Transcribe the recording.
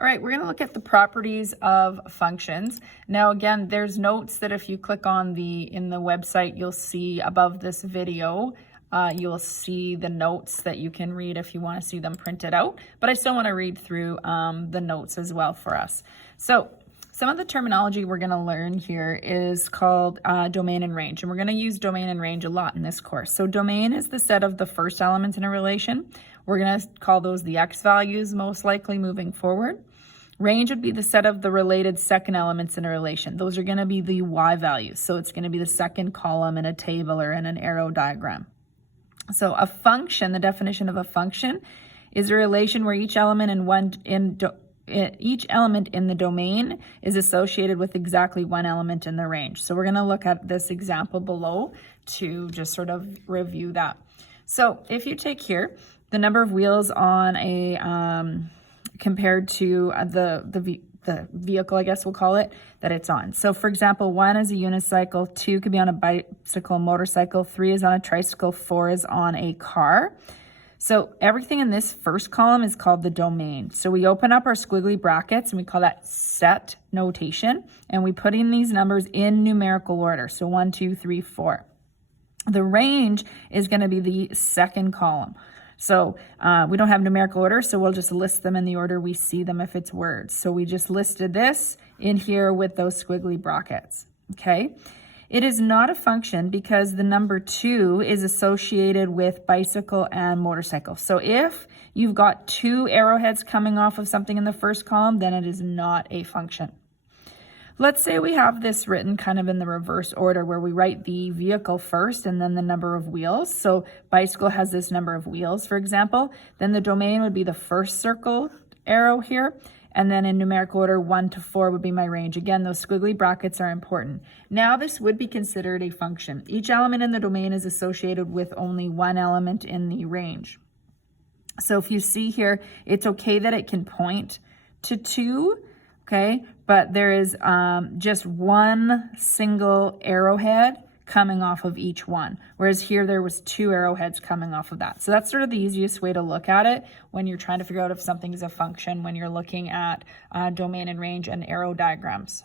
All right, we're going to look at the properties of functions. Now, again, there's notes that if you click on in the website, you'll see above this video, you'll see the notes that you can read if you want to see them printed out. But I still want to read through the notes as well for us. So some of the terminology we're going to learn here is called domain and range. And we're going to use domain and range a lot in this course. So domain is the set of the first elements in a relation. We're going to call those the x values most likely moving forward. Range would be the set of the related second elements in a relation. Those are going to be the y values. So it's going to be the second column in a table or in an arrow diagram. So a function, the definition of a function, is a relation where each element in the domain is associated with exactly one element in the range. So we're going to look at this example below to just sort of review that. So if you take here the number of wheels on a compared to the vehicle, I guess we'll call it, that it's on. So for example, 1 is a unicycle, 2 could be on a bicycle, motorcycle, 3 is on a tricycle, 4 is on a car. So everything in this first column is called the domain. So we open up our squiggly brackets and we call that set notation, and we put in these numbers in numerical order. So 1, 2, 3, 4. The range is going to be the second column. So we don't have numerical order, so we'll just list them in the order we see them if it's words. So we just listed this in here with those squiggly brackets, okay? It is not a function because the number 2 is associated with bicycle and motorcycle. So if you've got 2 arrowheads coming off of something in the first column, then it is not a function. Let's say we have this written kind of in the reverse order where we write the vehicle first and then the number of wheels. So bicycle has this number of wheels, for example. Then the domain would be the first circle arrow here. And then in numerical order, 1 to 4 would be my range. Again, those squiggly brackets are important. Now this would be considered a function. Each element in the domain is associated with only one element in the range. So if you see here, it's okay that it can point to 2, okay, but there is just one single arrowhead coming off of each one, whereas here there was 2 arrowheads coming off of that. So that's sort of the easiest way to look at it when you're trying to figure out if something is a function when you're looking at domain and range and arrow diagrams.